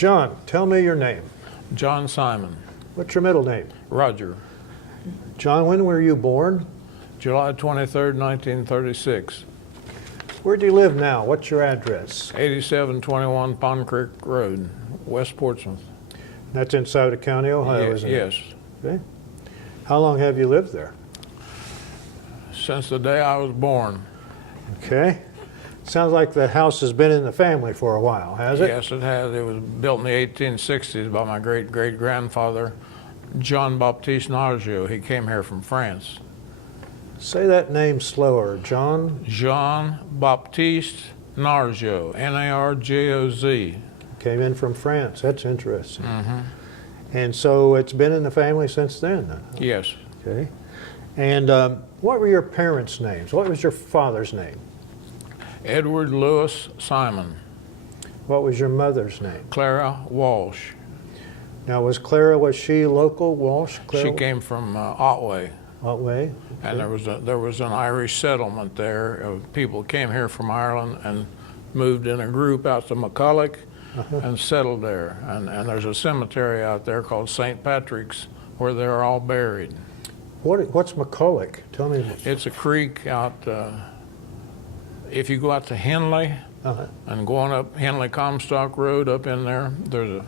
John, tell me your name. John Simon. What's your middle name? Roger. John, when were you born? July 23rd, 1936. Where do you live now? What's your address? 8721 Pond Creek Road, West Portsmouth. That's in Sauter County, Ohio, isn't it? Yes. Okay. How long have you lived there? Since the day I was born. Okay. Sounds like the house has been in the family for a while, has it? Yes, it has. It was built in the 1860s by my great-great-grandfather, Jean Baptiste Nargeau. He came here from France. Say that name slower. John? Jean Baptiste Nargeau, N-A-R-J-O-Z. Came in from France. That's interesting. Mm-hmm. And so it's been in the family since then? Yes. Okay. And what were your parents' names? What was your father's name? Edward Lewis Simon. What was your mother's name? Clara Walsh. Now, was she local, Walsh? Clara? She came from Otway. Otway? Okay. And there was an Irish settlement there. People came here from Ireland and moved in a group out to McCulloch and settled there. And there's a cemetery out there called St. Patrick's where they're all buried. What's McCulloch? Tell me. It's a creek out, if you go out to Henley and going up Henley Comstock Road up in there, there's a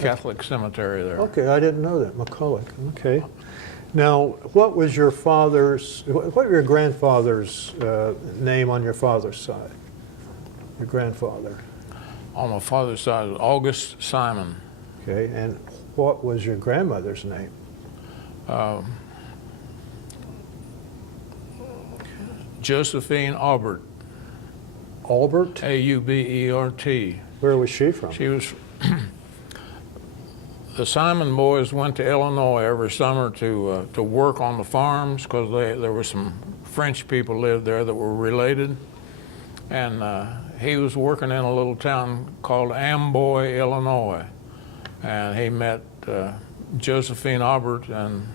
Catholic cemetery there. Okay, I didn't know that. McCulloch. Okay. Now, what was your grandfather's name on your father's side? Your grandfather. On my father's side, August Simon. Okay, and what was your grandmother's name? Josephine Aubert. Albert? A-U-B-E-R-T. Where was she from? She was. The Simon boys went to Illinois every summer to work on the farms because there were some French people lived there that were related, and he was working in a little town called Amboy, Illinois, and he met Josephine Aubert, and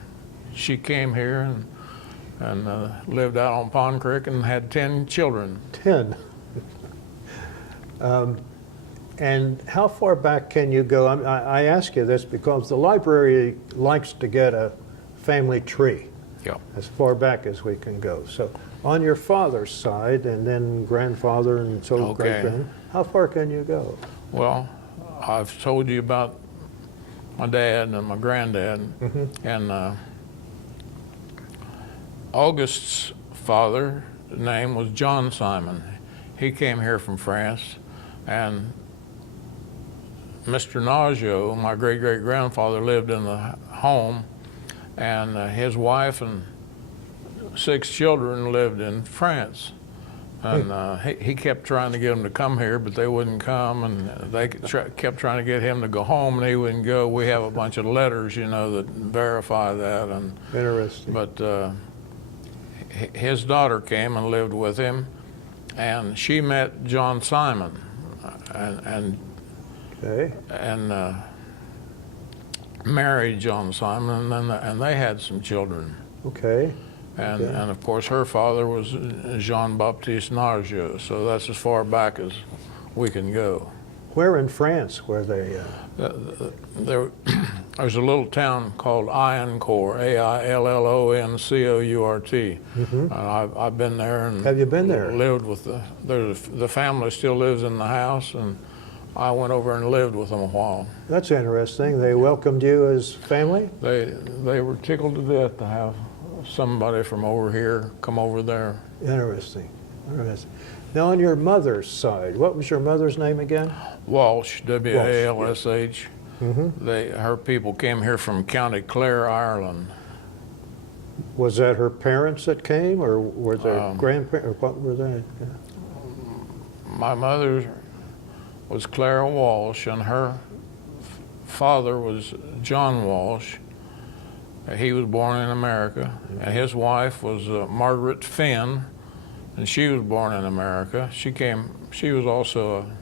she came here and lived out on Pond Creek and had 10 children. 10. And how far back can you go? I ask you this because the library likes to get a family tree. Yeah. As far back as we can go. So on your father's side and then grandfather and so great-grand, how far can you go? Well, I've told you about my dad and my granddad, and August's father's name was John Simon. He came here from France, and Mr. Nargeau, my great-great-grandfather, lived in the home, and his wife and 6 children lived in France. And he kept trying to get them to come here, but they wouldn't come, and they kept trying to get him to go home, and he wouldn't go. We have a bunch of letters, you know, that verify that. And interesting. But his daughter came and lived with him, and she met John Simon, and married John Simon, and they had some children. Okay. And of course her father was Jean Baptiste Nargeau, so that's as far back as we can go. Where in France were they? There's a little town called Aillancourt, A-I-L-L-O-N-C-O-U-R-T. I've been there. And have you been there? Lived with the family still lives in the house, and I went over and lived with them a while. That's interesting. They welcomed you as family? They were tickled to death to have somebody from over here come over there. Interesting. Interesting. Now, on your mother's side, what was your mother's name again? Walsh, W-A-L-S-H. Her people came here from County Clare, Ireland. Was that her parents that came, or were they grandparents, or what were they? Yeah. My mother was Clara Walsh, and her father was John Walsh. He was born in America, and his wife was Margaret Finn, and she was born in America. She was also an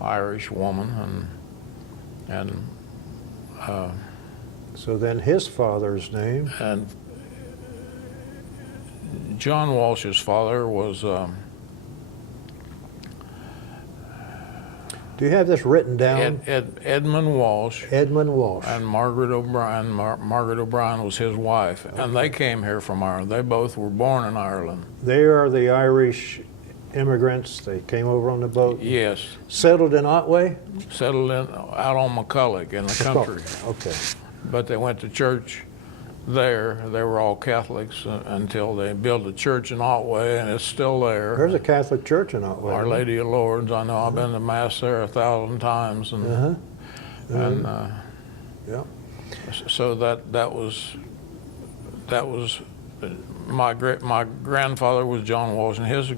Irish woman, and so then his father's name? And John Walsh's father was Do you have this written down? Edmund Walsh. Edmund Walsh. And Margaret O'Brien. Margaret O'Brien was his wife, and they came here from Ireland. They both were born in Ireland. They are the Irish immigrants. They came over on the boat. Yes. Settled in Otway? Settled in out on McCulloch in the country. Okay. But they went to church there. They were all Catholics until they built a church in Otway, and it's still there. There's a Catholic church in Otway. Our Lady of Lourdes. I know. I've been to Mass there 1,000 times, and Yeah. so that was my grandfather was John Walsh, and his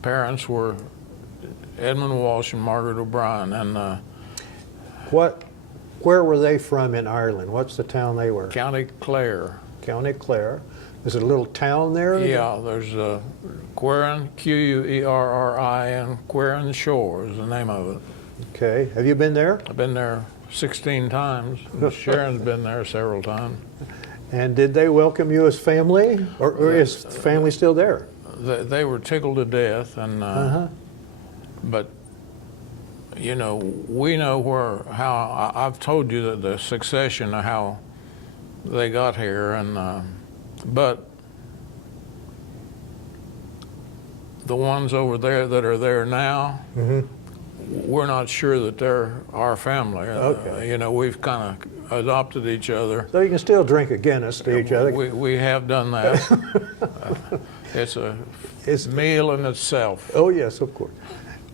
parents were Edmund Walsh and Margaret O'Brien, and Where were they from in Ireland? What's the town they were? County Clare. County Clare. Is it a little town there? Yeah, there's Querrin, Querrin, Querrin Shore is the name of it. Okay. Have you been there? I've been there 16 times. Sharon's been there several times. And did they welcome you as family? Or is family still there? They were tickled to death, and but you know, we know how I've told you that the succession of how they got here, and but the ones over there that are there now, we're not sure that they're our family. Okay. You know, we've kind of adopted each other. So you can still drink a Guinness to each other? We have done that. It's a meal in itself. Oh, yes, of course.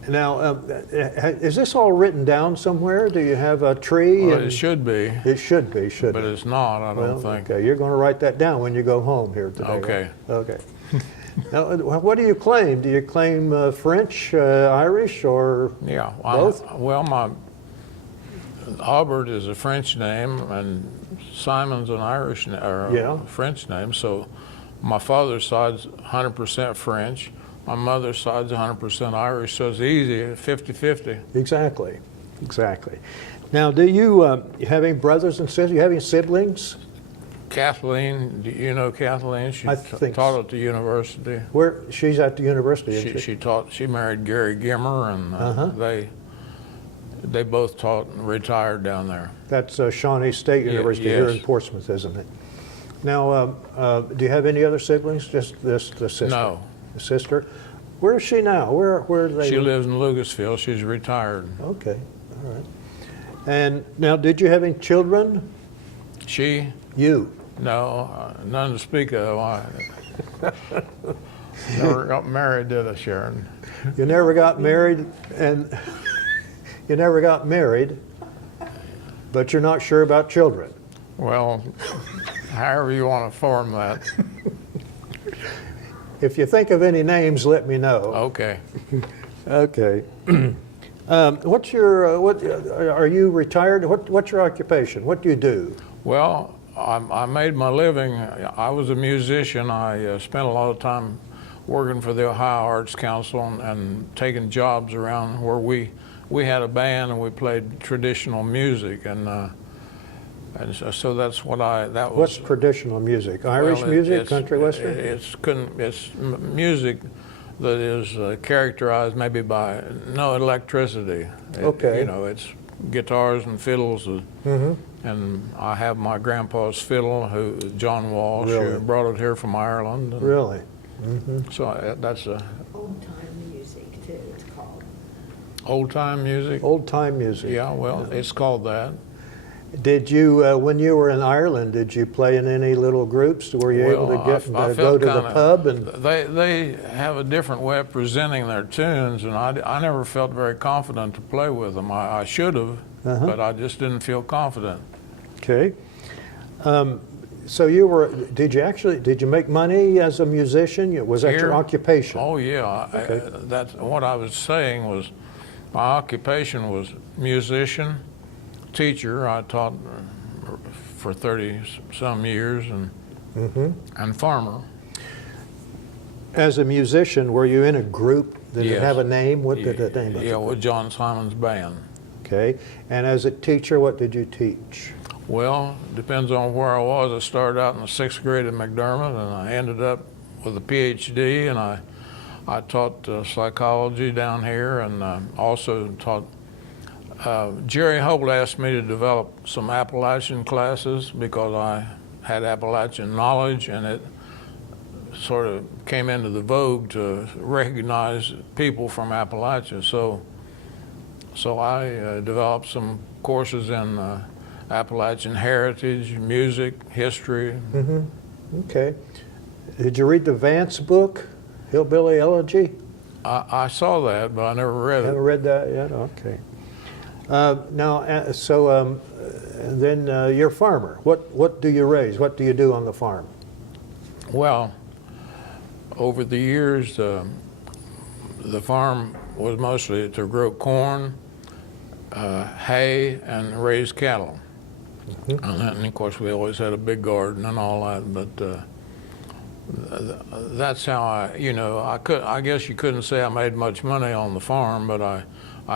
Now, is this all written down somewhere? Do you have a tree? Well, it should be. It should be, shouldn't But it? it's not, I don't think. Okay, you're going to write that down when you go home here today. Okay. Right? Okay. Now, what do you claim? Do you claim French, Irish, or Yeah. both? Well, my Albert is a French name, and Simon's an Irish or French name. So my father's side's 100% French. My mother's side's 100% Irish, so it's easy, 50-50. Exactly, exactly. Now, do you have any brothers and sisters? You have any siblings? Kathleen, do you know Kathleen? She I think taught at the university. Where she's at the university, isn't she? She married Gary Gimmer, and they both taught and retired down there. That's Shawnee State University here in Portsmouth, isn't it? Now, do you have any other siblings? Just the sister? No. The sister. Where is she now? Where do they? She lives in Lucasville. She's retired. Okay, all right. And now, did you have any children? She? You? No, none to speak of. I never got married, did I, Sharon? You never got married, and you never got married, but you're not sure about children. Well, however you want to form that. If you think of any names, let me know. Okay. Okay. What's your what? Are you retired? What's your occupation? What do you do? Well, I made my living. I was a musician. I spent a lot of time working for the Ohio Arts Council and taking jobs around where we had a band and we played traditional music, and so that's what that was. What's traditional music? Irish music, country western? It's music that is characterized maybe by no electricity. Okay. You know, it's guitars and fiddles, and I have my grandpa's fiddle, John Walsh, who brought it here from Ireland. Really? So that's a old-time music too, it's called. old-time music. Old-time music. Yeah, well, it's called that. Did you, when you were in Ireland, did you play in any little groups? Were you able to go to the pub? And they have a different way of presenting their tunes, and I never felt very confident to play with them. I should have, but I just didn't feel confident. Okay. So did you make money as a musician? Was that your occupation? Oh yeah. Okay. That's what I was saying was my occupation was musician, teacher. I taught for 30-some years, and farmer. As a musician, were you in a group? Did it have a name? What did the name of it? Yeah, with John Simon's band. Okay. And as a teacher, what did you teach? Well, depends on where I was. I started out in the 6th grade at McDermott, and I ended up with a PhD, and I taught psychology down here, and also taught Jerry Holt asked me to develop some Appalachian classes because I had Appalachian knowledge, and it sort of came into the vogue to recognize people from Appalachia. So I developed some courses in Appalachian heritage, music, history. Okay. Did you read the Vance book, Hillbilly Elegy? I saw that, but I never read Haven't it. read that yet? Okay. Then you're a farmer. What do you raise? What do you do on the farm? Well, over the years, the farm was mostly to grow corn, hay, and raise cattle. And of course, we always had a big garden and all that, but that's how I guess you couldn't say I made much money on the farm, but I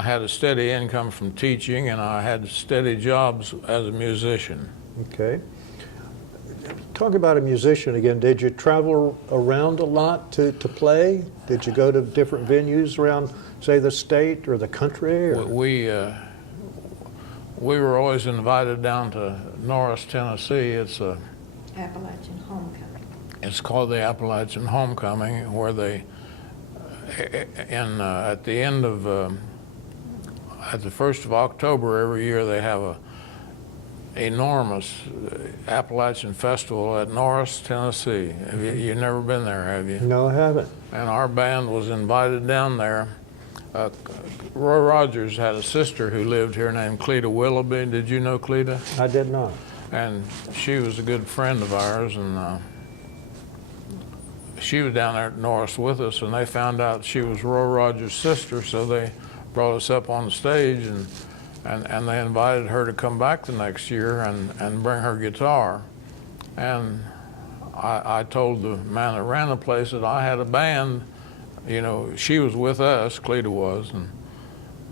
had a steady income from teaching, and I had steady jobs as a musician. Okay. Talk about a musician again. Did you travel around a lot to play? Did you go to different venues around, say, the state or the country? Or? We were always invited down to Norris, Tennessee. It's Appalachian Homecoming. It's called the Appalachian Homecoming, where they, at the end of, at the 1st of October every year, they have a enormous Appalachian festival at Norris, Tennessee. You've never been there, have you? No, I haven't. And our band was invited down there. Roy Rogers had a sister who lived here named Cleta Willoughby. Did you know Cleta? I did not. And she was a good friend of ours, and she was down there at Norris with us, and they found out she was Roy Rogers' sister, so they brought us up on the stage, and they invited her to come back the next year and bring her guitar. And I told the man that ran the place that I had a band. You know, she was with us, Cleta was, and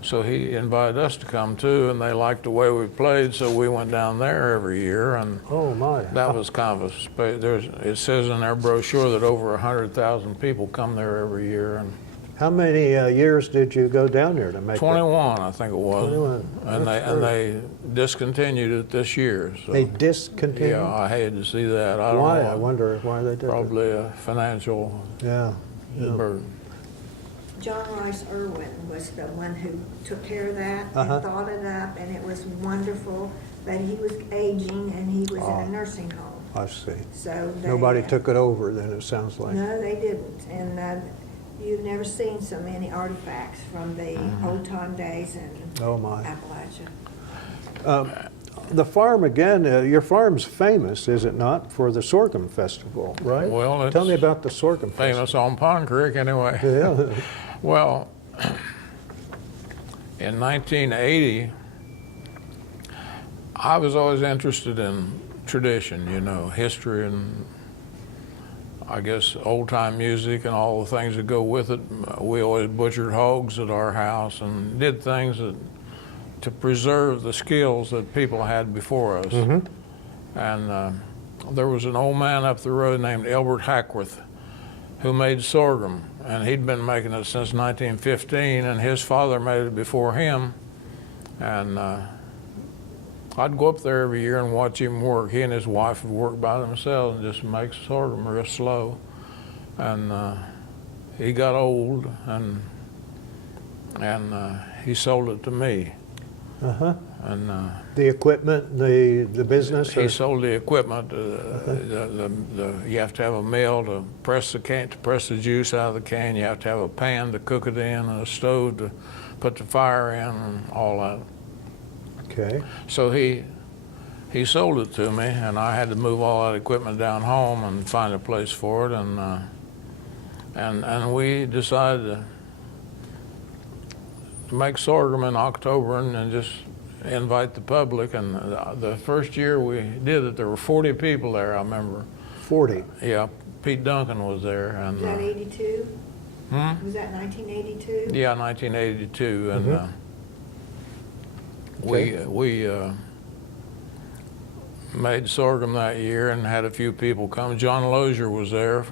so he invited us to come too, and they liked the way we played, so we went down there every year, and Oh, my. that was kind of it says in their brochure that over 100,000 people come there every year, and How many years did you go down there to make 21, I think it was. 21. And they discontinued it this year. So. They discontinued? Yeah, I hated to see that. I don't Why? know. I wonder why they did Probably a financial that. Yeah. burden. John Rice Irwin was the one who took care of that Uh-huh. and thought it up, and it was wonderful. But he was aging, and he was in a nursing home. I see. So they, Nobody took it over then, it sounds like. No, they didn't. And you've never seen so many artifacts from the old time days in Oh, my. Appalachia. The farm, again, your farm's famous, is it not, for the sorghum festival, right? Well, it's Tell me about the sorghum famous on Pond Creek anyway. festival. Yeah. Well, in 1980, I was always interested in tradition, you know, history and I guess old-time music and all the things that go with it. We always butchered hogs at our house and did things to preserve the skills that people had before us. And there was an old man up the road named Elbert Hackworth who made sorghum, and he'd been making it since 1915, and his father made it before him. And I'd go up there every year and watch him work. He and his wife would work by themselves and just make sorghum real slow. And he got old, and he sold it to me. Uh-huh. And The equipment, the business? he or- sold the equipment. You have to have a mill to press the can, to press the juice out of the can. You have to have a pan to cook it in, and a stove to put the fire in, and all that. Okay. So he sold it to me, and I had to move all that equipment down home and find a place for it, and we decided to make sorghum in October and just invite the public. And the first year we did it, there were 40 people there, I remember. 40. Yeah, Pete Duncan was there. And, Was that 82? Hmm? Was that 1982? Yeah, 1982, and we made sorghum that year and had a few people come. John Lozier was there.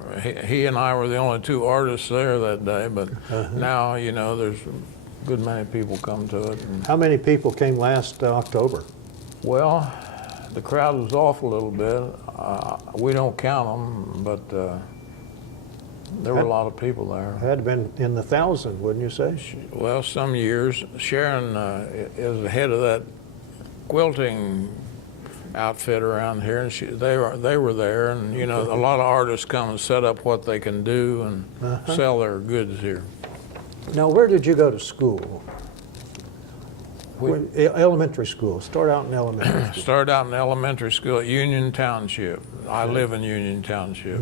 He and I were the only two artists there that day, but now, you know, there's good many people come to it. And, How many people came last October? well, the crowd was off a little bit. We don't count them, but there were a lot of people there. It had been in the thousand, wouldn't you say? Well, some years. Sharon is the head of that quilting outfit around here, and they were there, and you know, a lot of artists come and set up what they can do and sell their goods here. Now, where did you go to school? Elementary school. Start out in elementary school. Started out in elementary school at Union Township. I live in Union Township.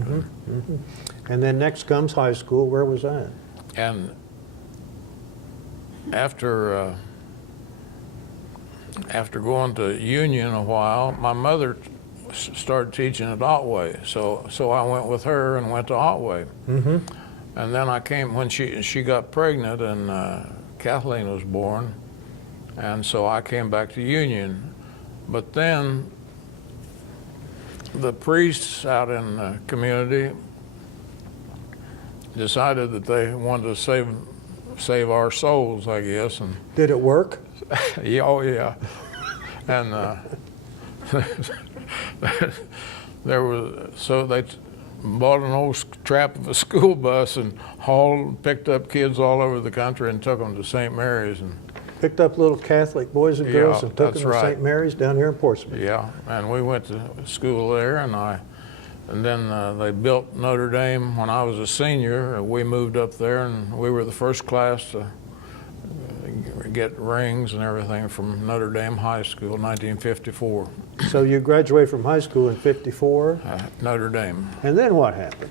And then next comes high school. Where was that? And after going to Union a while, my mother started teaching at Otway, so I went with her and went to Otway. And then I came when she got pregnant, and Kathleen was born, and so I came back to Union. But then the priests out in the community decided that they wanted to save our souls, I guess. And Did it work? yeah, oh yeah. And so they bought an old trap of a school bus and picked up kids all over the country and took them to St. Mary's. And Picked up little Catholic boys and girls and took that's them to right. St. Mary's down here in Portsmouth. yeah, and we went to school there, and then they built Notre Dame when I was a senior. We moved up there, and we were the first class to get rings and everything from Notre Dame High School, 1954, So you graduated from high school in '54, Notre Dame. and then what happened?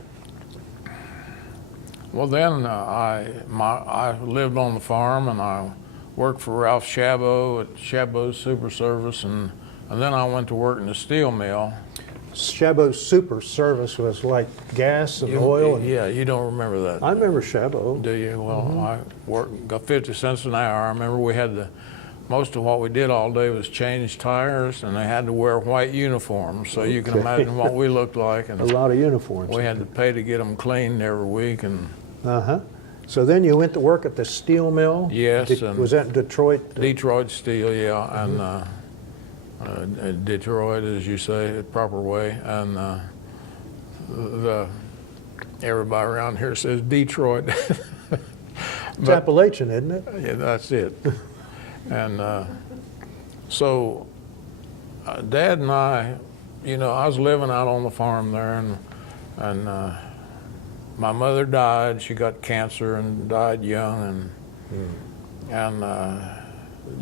Well, then I lived on the farm, and I worked for Ralph Chabot at Chabot's Super Service, and then I went to work in the steel mill. Chabot Super Service was like gas and oil. And Yeah, you don't remember that. I remember Chabot. Do you? Well, got 50 cents an hour. I remember we had most of what we did all day was change tires, and they had to wear white uniforms, so you can imagine what we looked like. And A lot of uniforms. we had to pay to get them cleaned every week. And So then you went to work at the steel mill? Yes, and Was that in Detroit? Detroit Steel, yeah, and Detroit, as you say, the proper way, and everybody around here says Detroit. It's Appalachian, isn't it? Yeah, that's it. And so Dad and I, I was living out on the farm there, and my mother died. She got cancer and died young, and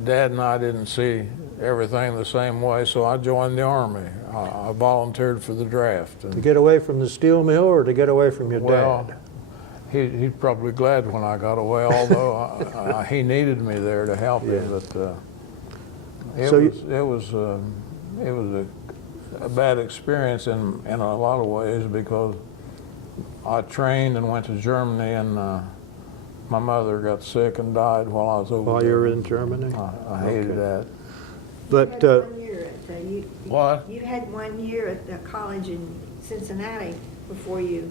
Dad and I didn't see everything the same way, so I joined the Army. I volunteered for the draft. To get away from the steel mill or to get away from your dad? He's probably glad when I got away, although he needed me there to help him. But it was a bad experience in a lot of ways, because I trained and went to Germany, and my mother got sick and died while I was over While there. you were in Germany? I hated that. But You had 1 year at the, What? you had 1 year at the college in Cincinnati before you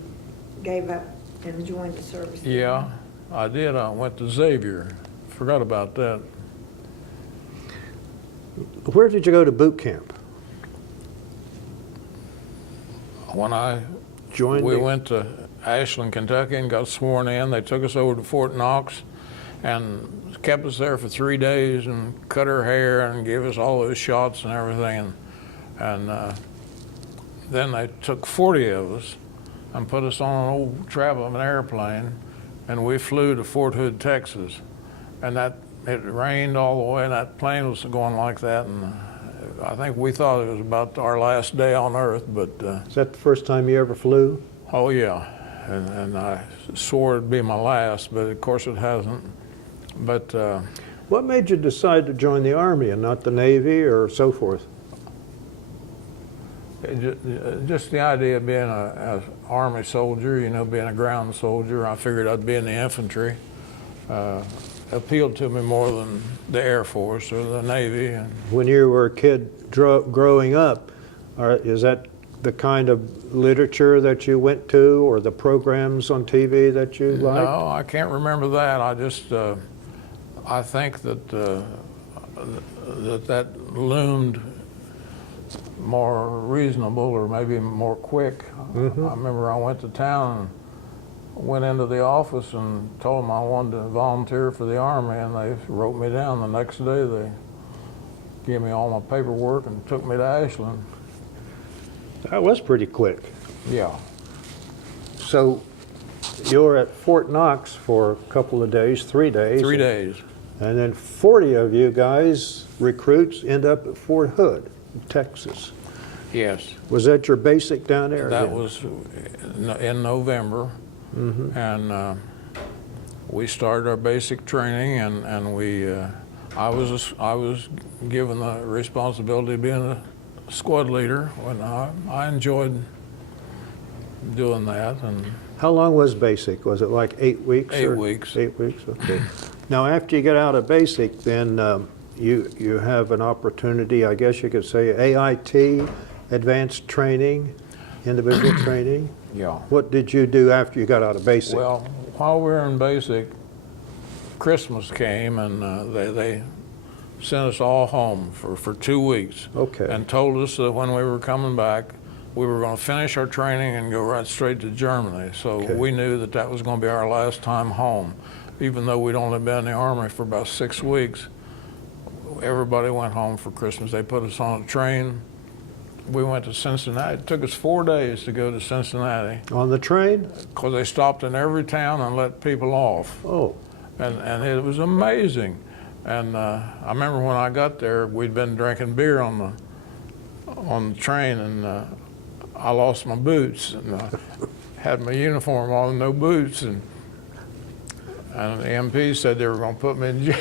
gave up and joined the service. Yeah, I did. I went to Xavier. Forgot about that. where did you go to boot camp? When we went to Ashland, Kentucky, and got sworn in, they took us over to Fort Knox and kept us there for 3 days and cut our hair and gave us all those shots and everything. And then they took 40 of us and put us on an old traveling airplane, and we flew to Fort Hood, Texas. And it rained all the way, and that plane was going like that, and I think we thought it was about our last day on Earth, but Is that the first time you ever flew? oh yeah, and I swore it'd be my last, but of course it hasn't. But What made you decide to join the Army and not the Navy or so forth? just the idea of being an Army soldier, being a ground soldier, I figured I'd be in the infantry. Appealed to me more than the Air Force or the Navy. And When you were a kid growing up, is that the kind of literature that you went to, or the programs on TV that you liked? no, I can't remember that. I just I think that that loomed more reasonable or maybe more quick. I remember I went to town and went into the office and told them I wanted to volunteer for the Army, and they wrote me down. The next day they gave me all my paperwork and took me to Ashland. That was pretty quick. Yeah. So you were at Fort Knox for a couple of days, 3 days. 3 days. And then 40 of you guys, recruits, end up at Fort Hood, Texas. Yes. Was that your basic down there? That then? was in November. And we started our basic training, and we I was given the responsibility of being a squad leader, when I enjoyed doing that. And How long was basic? Was it like 8 weeks? 8 weeks. 8 weeks, okay. Now, after you get out of basic, then you have an opportunity, I guess you could say, AIT, advanced training, individual training. Yeah. What did you do after you got out of basic? Well, while we were in basic, Christmas came, and they sent us all home for 2 weeks. Okay. And told us that when we were coming back, we were going to finish our training and go right straight to Germany. So Okay. we knew that that was going to be our last time home. Even though we'd only been in the Army for about 6 weeks, everybody went home for Christmas. They put us on a train. We went to Cincinnati. It took us 4 days to go to Cincinnati, On the train? because they stopped in every town and let people off. Oh, And it was amazing. And I remember when I got there, we'd been drinking beer on the train, and I lost my boots, and had my uniform on and no boots, and the MP said they were going to put me in jail.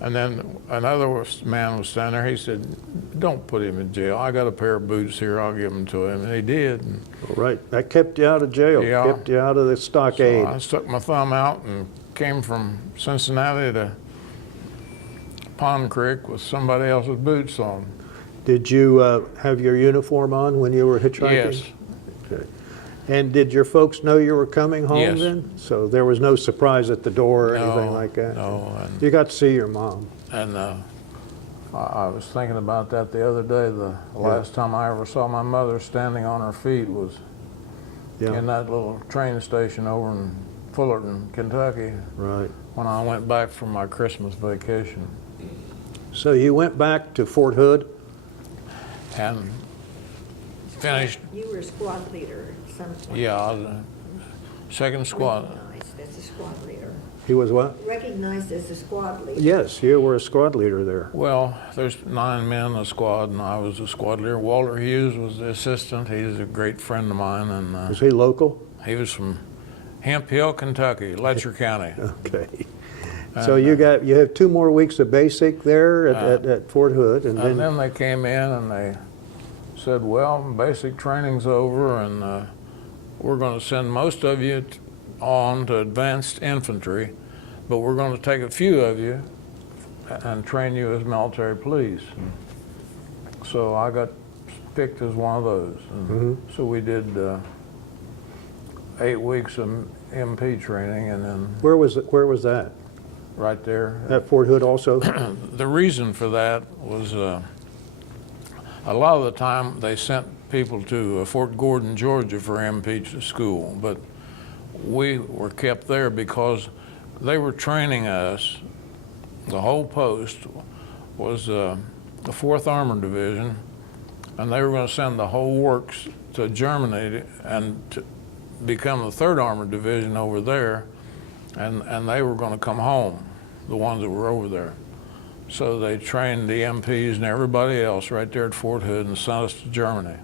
And then another man was standing there. He said, "Don't put him in jail. I got a pair of boots here. I'll give them to him." And he did. And all right. That kept you out of jail, Yeah. kept you out of the stockade. so I stuck my thumb out and came from Cincinnati to Pond Creek with somebody else's boots on. Did you have your uniform on when you were hitchhiking? Yes. Okay. And did your folks know you were coming home Yes. then? So there was no surprise at the door or No, anything like that? no, and- You got to see your mom. And I was thinking about that the other day. The last time I ever saw my mother standing on her feet was Yeah, in that little train station over in Fullerton, Kentucky, right. when I went back from my Christmas vacation. So you went back to Fort Hood? And finished, You were a squad leader at some point. yeah, I was a second squad. Recognized as a squad leader. He was what? Recognized as a squad leader. Yes, you were a squad leader there. Well, there's 9 men in the squad, and I was the squad leader. Walter Hughes was the assistant. He's a great friend of mine, and Was he local? he was from Hemp Hill, Kentucky, Letcher County. Okay. So you have 2 more weeks of basic there at Fort Hood, and And then, then they came in and they said, "Well, basic training's over, and we're going to send most of you on to advanced infantry, but we're going to take a few of you and train you as military police." So I got picked as one of those. And so we did 8 weeks of MP training, and then where was that? right there. At Fort Hood also? The reason for that was a lot of the time they sent people to Fort Gordon, Georgia for MP school, but we were kept there because they were training us. The whole post was the 4th Armored Division, and they were going to send the whole works to Germany and to become the 3rd Armored Division over there, and they were going to come home, the ones that were over there. So they trained the MPs and everybody else right there at Fort Hood and sent us to Germany.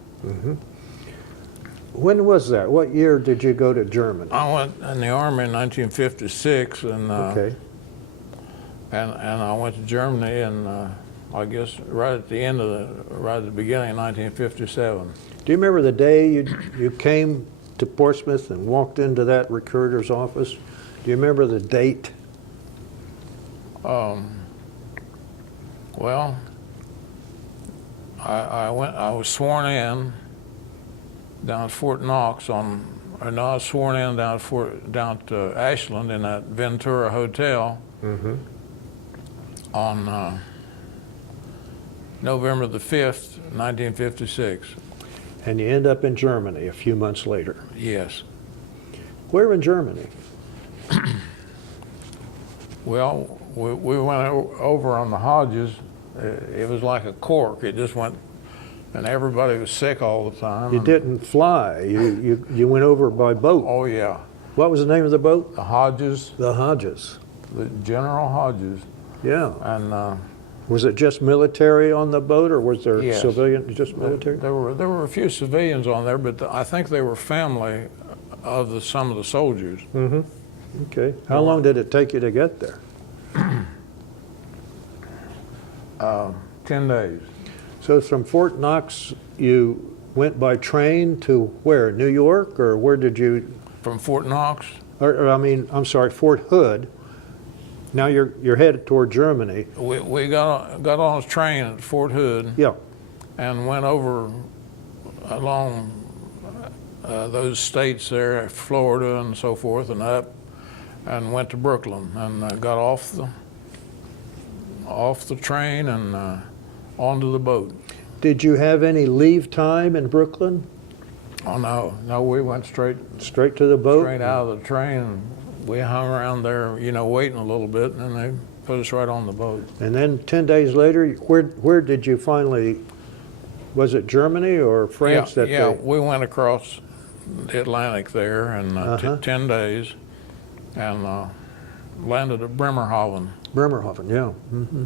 When was that? What year did you go to Germany? I went in the Army in 1956, and Okay. and I went to Germany, and I guess right at the beginning of 1957. Do you remember the day you came to Portsmouth and walked into that recruiter's office? Do you remember the date? Well, I was sworn in down at Fort Knox on or no, I was sworn in down to Ashland in that Ventura Hotel on November the 5th, 1956. And you end up in Germany a few months later. Yes. Where in Germany? Well, we went over on the Hodges. It was like a cork. It just went, and everybody was sick all the time. You didn't fly. You went over by boat. Oh, yeah. What was the name of the boat? The Hodges, The Hodges. the General Hodges. Yeah. And Was it just military on the boat, or was there Yes. civilian, just military? there were a few civilians on there, but I think they were family of some of the soldiers. Mm-hmm. Okay. How long did it take you to get there? 10 days. So from Fort Knox, you went by train to where? New York, or where did you? From Fort Knox, I'm sorry, Fort Hood. Now you're headed toward Germany. we got on a train at Fort Hood Yeah. and went over along those states there, Florida and so forth, and up, and went to Brooklyn, and got off the train and onto the boat. Did you have any leave time in Brooklyn? Oh no, we went straight Straight to the boat? out of the train. And we hung around there, waiting a little bit, and then they put us right on the boat. And then 10 days later, where did you finally, was it Germany or France? We went across the Atlantic there in 10 days and landed at Bremerhaven. Bremerhaven, yeah. Mm-hmm.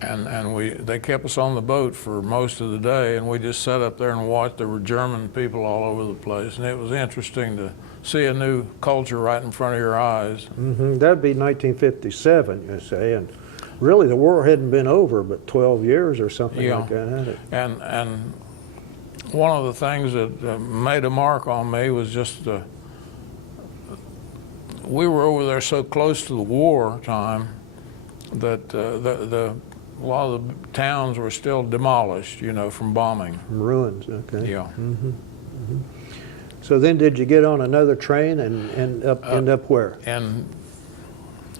And they kept us on the boat for most of the day, and we just sat up there and watched. There were German people all over the place, and it was interesting to see a new culture right in front of your eyes. Mm-hmm. That'd be 1957, you say, and really the war hadn't been over but 12 years or something like that, had it? And one of the things that made a mark on me was just we were over there so close to the war time that a lot of the towns were still demolished, from bombing. From ruins, okay. Yeah. Mm-hmm. Mm-hmm. So then did you get on another train and end up where? And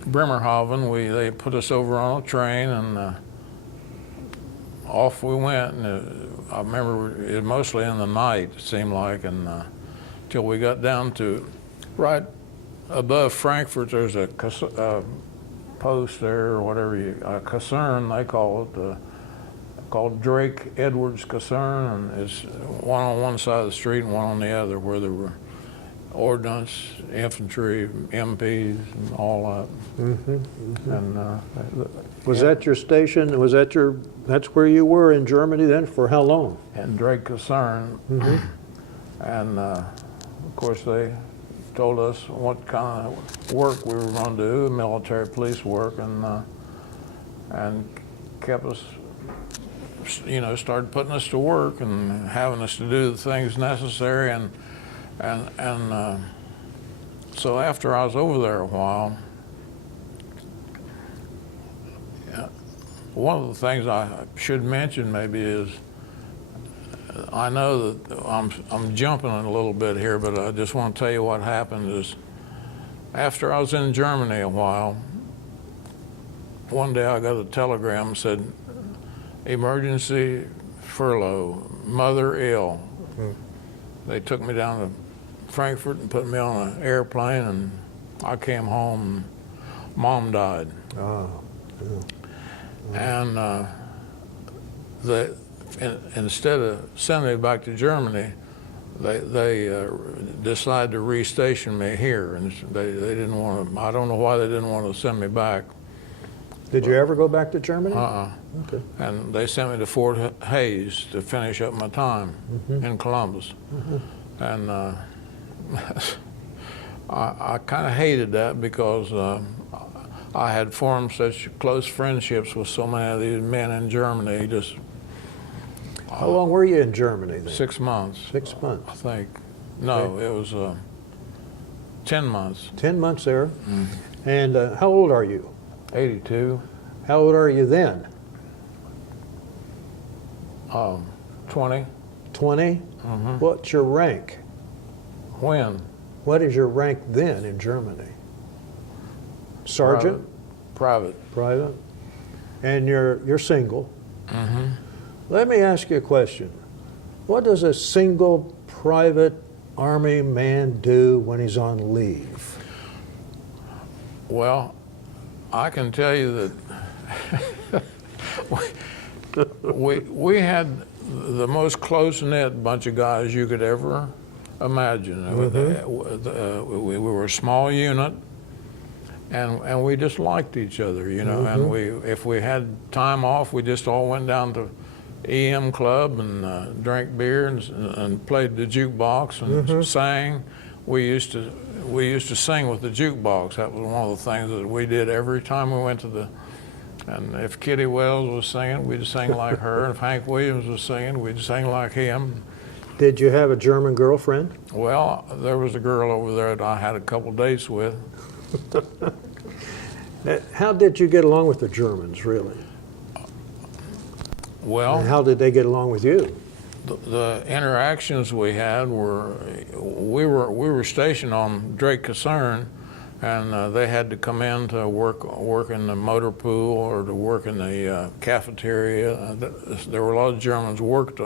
Bremerhaven, they put us over on a train, and off we went. And I remember it was mostly in the night, it seemed like, and till we got down to right above Frankfurt. There's a post there, or whatever a caserne they call it, called Drake Edwards Caserne, and it's one on one side of the street and one on the other, where there were ordnance, infantry, MPs, and all that. Mm-hmm, mm-hmm. And was that your station? That's where you were in Germany then? For how long? And Drake Caserne, mm-hmm. And of course they told us what kind of work we were going to do, military police work, and kept us, started putting us to work and having us to do the things necessary, and so after I was over there a while, one of the things I should mention maybe is, I know that I'm jumping a little bit here, but I just want to tell you what happened is, after I was in Germany a while, one day I got a telegram that said, emergency furlough, mother ill. They took me down to Frankfurt and put me on an airplane, and I came home and Mom died. Oh. And instead of sending me back to Germany, they decided to restation me here, and they didn't want to. I don't know why they didn't want to send me back. Did you ever go back to Germany? Okay. And they sent me to Fort Hayes to finish up my time in Columbus. And I kind of hated that because I had formed such close friendships with so many of these men in Germany. How long were you in Germany then? 6 months. 6 months. I think. No, it was 10 months. 10 months there. And how old are you? 82. How old are you then? 20. 20? What's your rank? When? What is your rank then in Germany? Sergeant? Private. Private? And you're single. Mm-hmm. Let me ask you a question. What does a single private Army man do when he's on leave? Well, I can tell you that we had the most close-knit bunch of guys you could ever imagine. We were a small unit, and we just liked each other, you know. And if we had time off, we just all went down to EM Club and drank beer and played the jukebox and sang. We used to sing with the jukebox. That was one of the things that we did every time we went to the. And if Kitty Wells was singing, we'd sing like her. And if Hank Williams was singing, we'd sing like him. Did you have a German girlfriend? Well, there was a girl over there that I had a couple dates with. How did you get along with the Germans, really? Well, And how did they get along with you? the interactions we had were, we were stationed on Drake Caserne, and they had to come in to work in the motor pool or to work in the cafeteria. There were a lot of Germans worked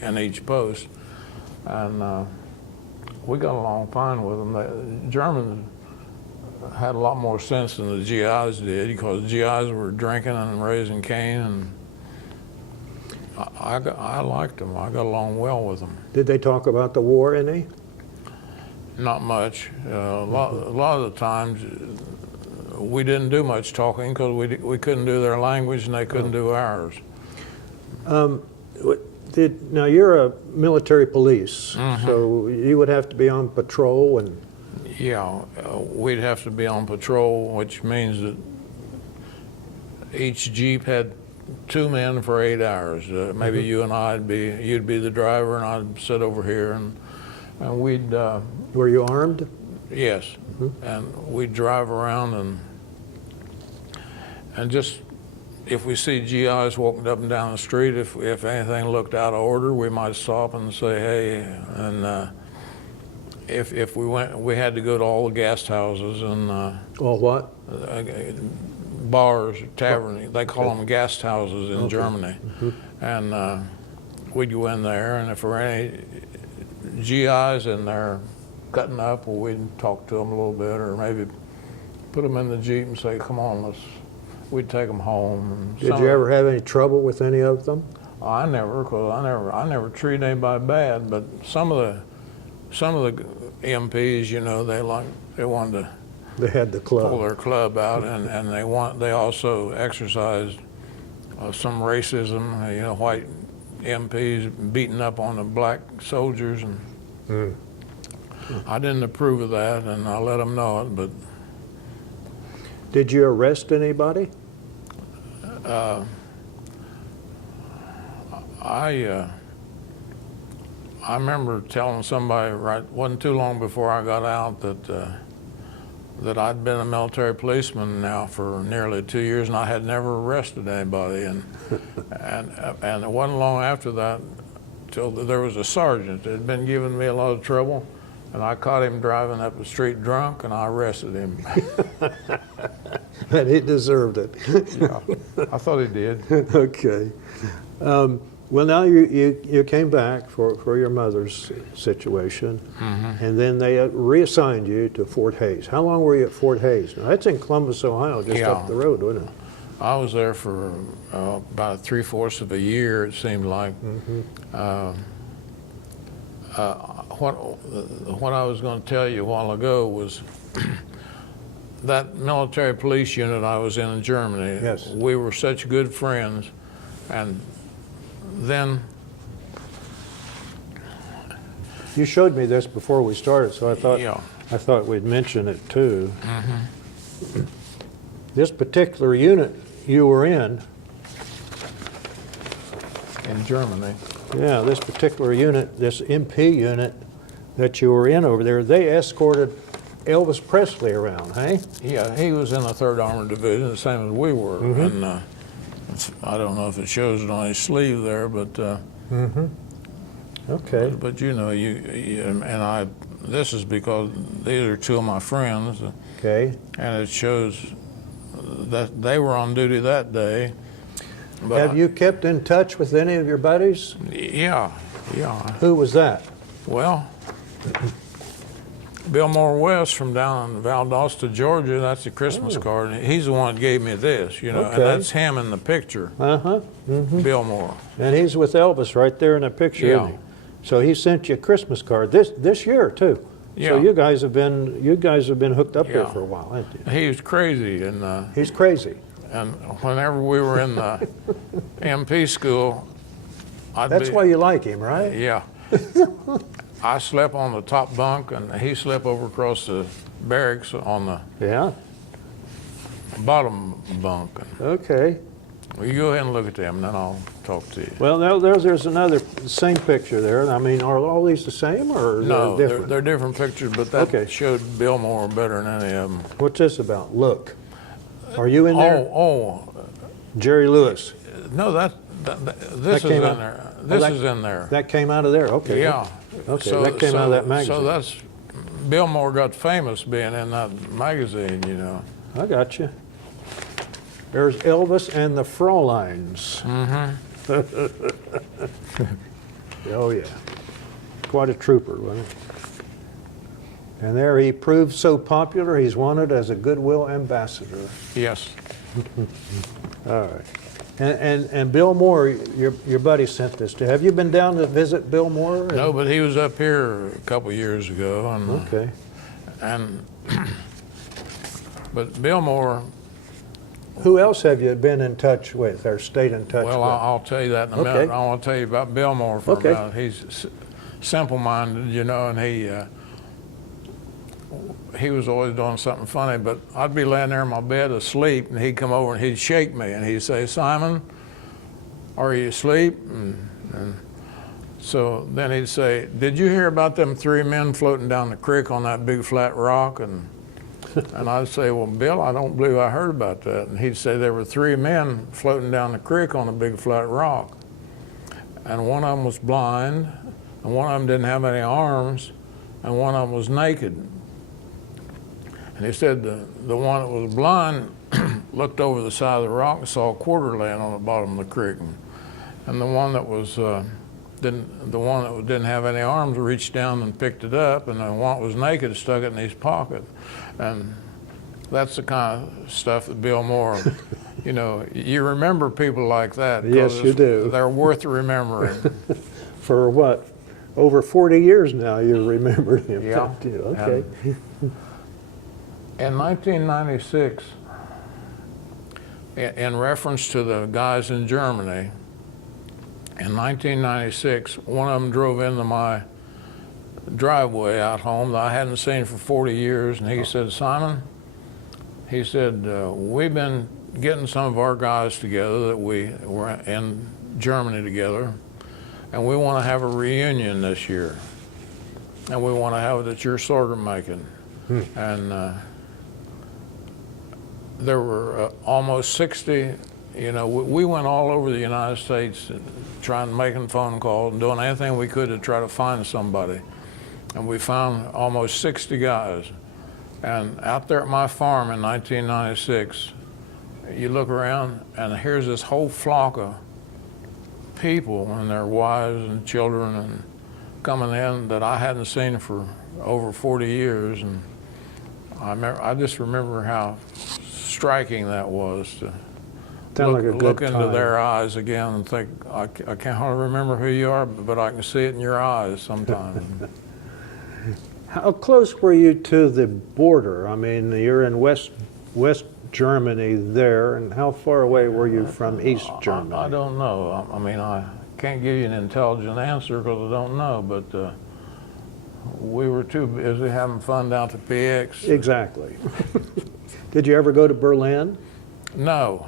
in each post, and we got along fine with them. The Germans had a lot more sense than the GIs did, because the GIs were drinking and raising Cain, and I liked them. I got along well with them. Did they talk about the war any? Not much. A lot of the times we didn't do much talking because we couldn't do their language and they couldn't do ours. Now you're a military police, so you would have to be on patrol and. Yeah, we'd have to be on patrol, which means that each Jeep had 2 men for 8 hours. Maybe you and you'd be the driver and I'd sit over here, and we'd. Were you armed? Yes, and we'd drive around and just, if we see GIs walking up and down the street, if anything looked out of order, we might stop and say, hey, and if we had to go to all the guest houses and All what? bars, taverns, they call them guest houses in Germany, and we'd go in there, and if there were any GIs in there cutting up, well, we'd talk to them a little bit, or maybe put them in the Jeep and say, come on, we'd take them home. And Did you ever have any trouble with any of them? I never, because I never treated anybody bad, but some of the MPs, you know, they wanted to They had the club. pull their club out, and they also exercised some racism. You know, white MPs beating up on the black soldiers, and I didn't approve of that, and I let them know it. But Did you arrest anybody? I remember telling somebody, wasn't too long before I got out, that I'd been a military policeman now for nearly 2 years, and I had never arrested anybody. And it wasn't long after that till there was a sergeant that had been giving me a lot of trouble, and I caught him driving up the street drunk, and I arrested him. And he deserved it. Yeah, I thought he did. Okay. Well, now you came back for your mother's situation, and then they reassigned you to Fort Hays. How long were you at Fort Hays? Now, that's in Columbus, Ohio, just up the road, wasn't it? I was there for about 3/4 of a year, it seemed like. What I was going to tell you a while ago was that military police unit I was in Germany. Yes. We were such good friends, and then You showed me this before we started, so yeah. I thought we'd mention it too. This particular unit you were in, Germany. yeah, this particular unit, this MP unit that you were in over there, they escorted Elvis Presley around, hey? Yeah, he was in the 3rd Armored Division, the same as we were. And I don't know if it shows it on his sleeve there, but Okay. but you know, and this is because these are two of my friends, Okay. and it shows that they were on duty that day. But Have you kept in touch with any of your buddies? Yeah. Who was that? Well, Bill Moore West from down in Valdosta, Georgia, that's a Christmas card. And he's the one that gave me this, you know, Okay. and that's him in the picture, Uh-huh. Bill Moore. And he's with Elvis right there in the picture, Yeah. isn't he? So he sent you a Christmas card this year too. So Yeah. you guys have been hooked up here Yeah. for a while, haven't you? He was crazy, and He's crazy. whenever we were in the MP school, That's why you like him, right? Yeah. I slept on the top bunk, and he slept over across the barracks on the Yeah. bottom bunk. Okay. Well, you go ahead and look at them, and then I'll talk to you. Well, now there's another same picture there. I mean, are all these the same or No, they're different? they're different pictures, but that Okay. showed Bill Moore better than any of them. What's this about? Look. Are you in there? Jerry Lewis. No, this is came in out- there. oh, This that- is in there. That came out of there. Okay. Yeah. Okay. That came out of that magazine. So that's, Bill Moore got famous being in that magazine, you know. I got you. There's Elvis and the Frauleins. Oh, yeah. Quite a trooper, wasn't he? And there he proved so popular, he's wanted as a goodwill ambassador. Yes. All right. And Bill Moore, your buddy sent this to you. Have you been down to visit Bill Moore? No, but he was up here a couple years ago, and Okay. and but Bill Moore. Who else have you been in touch with or stayed in touch Well, with? I'll tell you that in a Okay. minute. I want to tell you about Bill Moore for Okay. a minute. He's simple-minded, you know, and he was always doing something funny. But I'd be laying there in my bed asleep, and he'd come over and he'd shake me, and he'd say, "Simon, are you asleep?" And so then he'd say, "Did you hear about them three men floating down the creek on that big flat rock?" And I'd say, "Well, Bill, I don't believe I heard about that." And he'd say there were three men floating down the creek on a big flat rock. And one of them was blind, and one of them didn't have any arms, and one of them was naked. And he said the one that was blind looked over the side of the rock and saw a quarter laying on the bottom of the creek. And the one that was didn't have any arms reached down and picked it up, and the one that was naked stuck it in his pocket. And that's the kind of stuff that Bill Moore, you know, you remember people like that. Yes, you do. They're worth remembering. For what? Over 40 years now you remembered him. Yeah. Okay. In 1996, in reference to the guys in Germany, in 1996, one of them drove into my driveway out home that I hadn't seen for 40 years, and he said, "Simon," he said, "we've been getting some of our guys together that we were in Germany together, and we want to have a reunion this year, and we want to have it at your sorghum making." And there were almost 60, you know, we went all over the United States trying, making phone calls and doing anything we could to try to find somebody. And we found almost 60 guys. And out there at my farm in 1996, you look around and here's this whole flock of people and their wives and children and coming in that I hadn't seen for over 40 years. And I just remember how striking that was to look into their eyes again and think, I can't hardly remember who you are, but I can see it in your eyes sometimes. How close were you to the border? I mean, you're in West Germany there, and how far away were you from East Germany? I don't know. I mean, I can't give you an intelligent answer because I don't know, but we were too busy having fun down to PX. Exactly. Did you ever go to Berlin? No.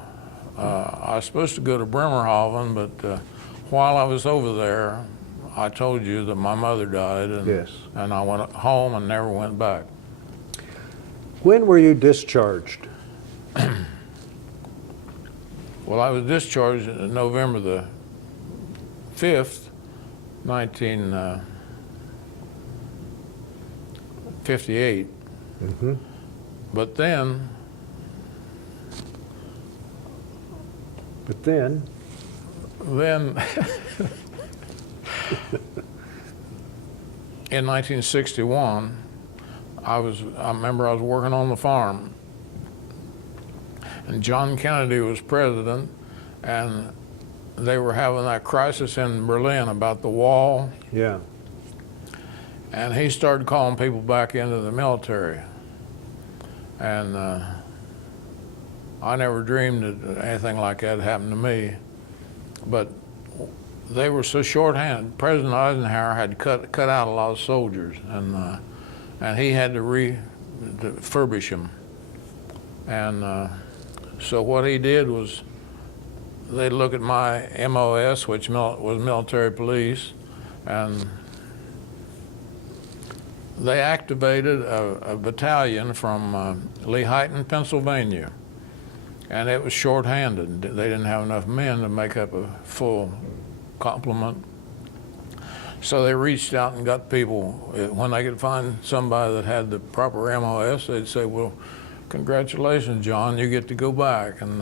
I was supposed to go to Bremerhaven, but while I was over there, I told you that my mother died, and, Yes. and I went home and never went back. When were you discharged? Well, I was discharged on November the 5th, 58. But then in 1961, I remember I was working on the farm, and John Kennedy was president, and they were having that crisis in Berlin about the wall. Yeah. And he started calling people back into the military. And I never dreamed that anything like that happened to me. But they were so shorthanded. President Eisenhower had cut out a lot of soldiers, and he had to refurbish them. And so what he did was, they'd look at my MOS, which was military police, and they activated a battalion from Lehighton, Pennsylvania, and it was short-handed. They didn't have enough men to make up a full complement. So they reached out and got people. When they could find somebody that had the proper MOS, they'd say, well, congratulations, John, you get to go back. And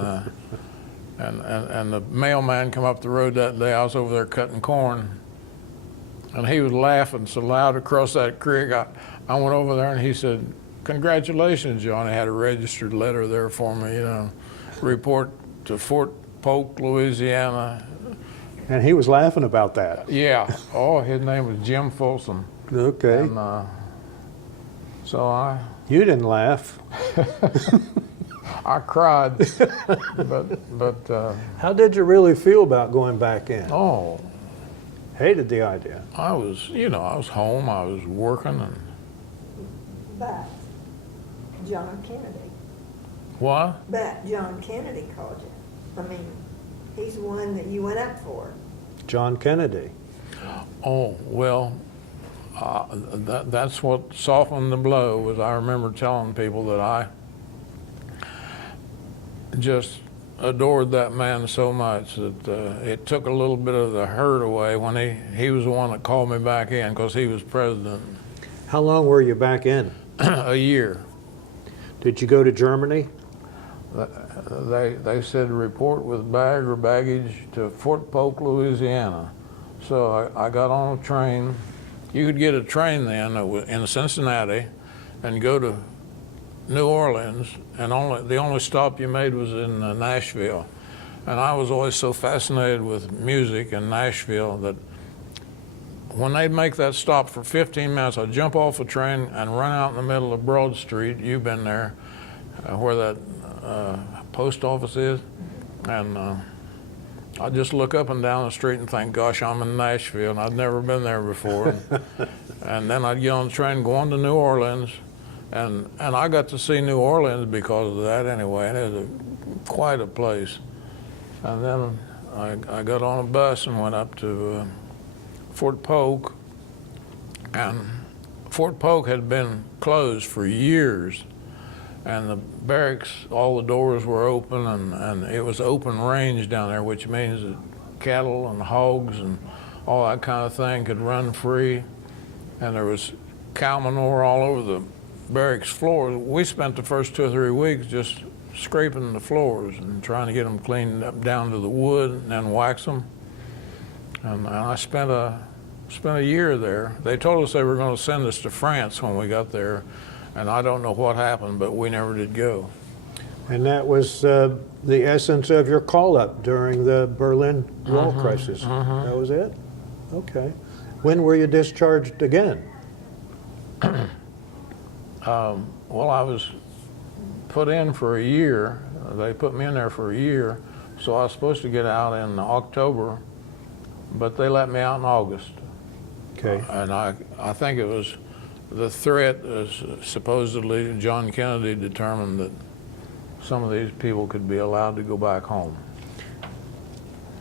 the mailman come up the road that day. I was over there cutting corn, and he was laughing so loud across that creek. I went over there, and he said, congratulations, John. He had a registered letter there for me, you know, report to Fort Polk, Louisiana. And he was laughing about that. Yeah. Oh, his name was Jim Folsom. Okay. And so You didn't laugh. I cried, but How did you really feel about going back in? oh, Hated the idea. I was home, I was working, and But John Kennedy. what? But John Kennedy called you. I mean, he's one that you went up for. John Kennedy. Oh, well, that's what softened the blow. Was I remember telling people that I just adored that man so much that it took a little bit of the hurt away when he was the one that called me back in, because he was president. How long were you back in? A year. Did you go to Germany? They said report with bag or baggage to Fort Polk, Louisiana. So I got on a train. You could get a train then in Cincinnati and go to New Orleans, and the only stop you made was in Nashville. And I was always so fascinated with music in Nashville that when they'd make that stop for 15 minutes, I'd jump off the train and run out in the middle of Broad Street. You've been there, where that post office is, and I'd just look up and down the street and think, gosh, I'm in Nashville, and I'd never been there before. And then I'd get on the train going to New Orleans, and I got to see New Orleans because of that anyway, and it was quite a place. And then I got on a bus and went up to Fort Polk, and Fort Polk had been closed for years, and the barracks, all the doors were open, and it was open range down there, which means that cattle and hogs and all that kind of thing could run free, and there was cow manure all over the barracks floors. We spent the first 2 or 3 weeks just scraping the floors and trying to get them cleaned up down to the wood and then wax them. And I spent a year there. They told us they were going to send us to France when we got there, and I don't know what happened, but we never did go. And that was the essence of your call-up during the Berlin Wall crisis. That was it? Okay. When were you discharged again? Well, I was put in for a year. They put me in there for a year, so I was supposed to get out in October, but they let me out in August. Okay. And I think it was the threat, supposedly John Kennedy determined that some of these people could be allowed to go back home.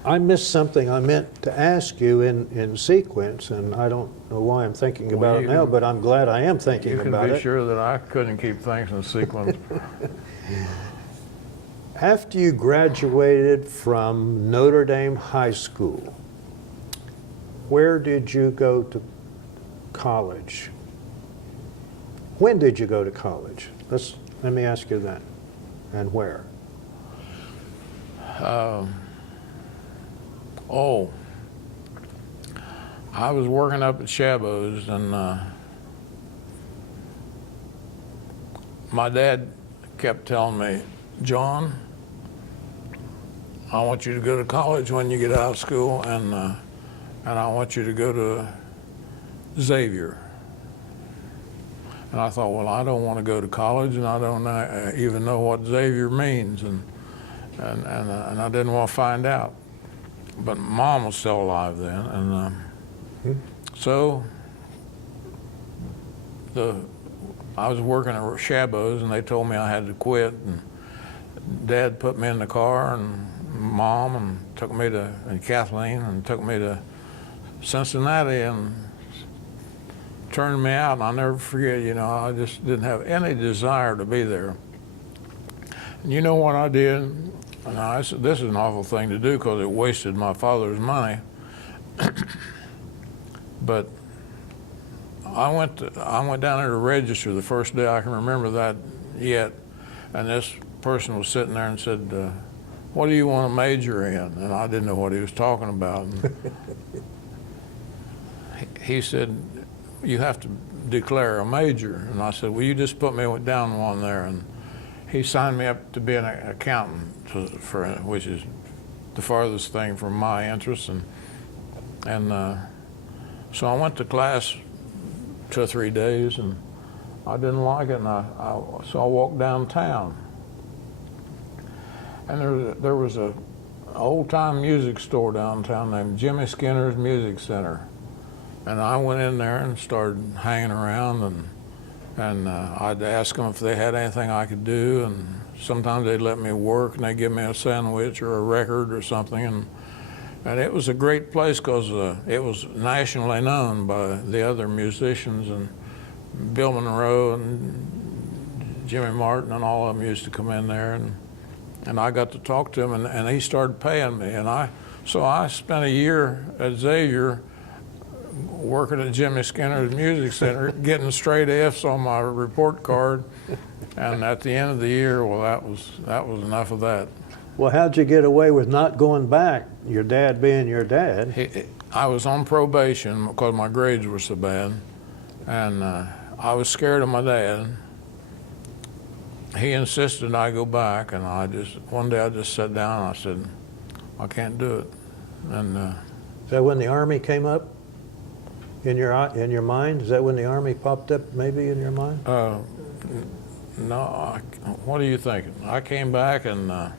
I missed something I meant to ask you in sequence, and I don't know why I'm thinking about it now, but I'm glad I am thinking about it. You can be sure that I couldn't keep things in sequence. After you graduated from Notre Dame High School, where did you go to college? When did you go to college? Let me ask you that. And where? Oh, I was working up at Chabot's, and my dad kept telling me, John, I want you to go to college when you get out of school, and I want you to go to Xavier. And I thought, well, I don't want to go to college, and I don't even know what Xavier means, and I didn't want to find out. But Mom was still alive then, and so I was working at Chabot's, and they told me I had to quit. And Dad put me in the car, and Mom and Kathleen took me to Cincinnati and turned me out. And I'll never forget, I just didn't have any desire to be there. And you know what I did? And I said, this is an awful thing to do because it wasted my father's money. But I went down there to register the first day. I can remember that yet. And this person was sitting there and said, what do you want to major in? And I didn't know what he was talking about. And he said, you have to declare a major. And I said, well, you just put me down one there. And he signed me up to be an accountant, which is the farthest thing from my interest. And so I went to class 2 or 3 days, and I didn't like it, and so I walked downtown. And there was an old-time music store downtown named Jimmy Skinner's Music Center. And I went in there and started hanging around, and I'd ask them if they had anything I could do, and sometimes they'd let me work, and they'd give me a sandwich or a record or something. And it was a great place because it was nationally known by the other musicians, and Bill Monroe and Jimmy Martin and all of them used to come in there, and I got to talk to him, and he started paying me. So I spent a year at Xavier working at Jimmy Skinner's Music Center, getting straight F's on my report card, and at the end of the year, well, that was enough of that. Well, how'd you get away with not going back, your dad being your dad? I was on probation because my grades were so bad, and I was scared of my dad. He insisted I go back, and one day I just sat down and I said, I can't do it. And is that when the Army came up in your mind? Is that when the Army popped up maybe in your mind? No, what are you thinking? I came back and...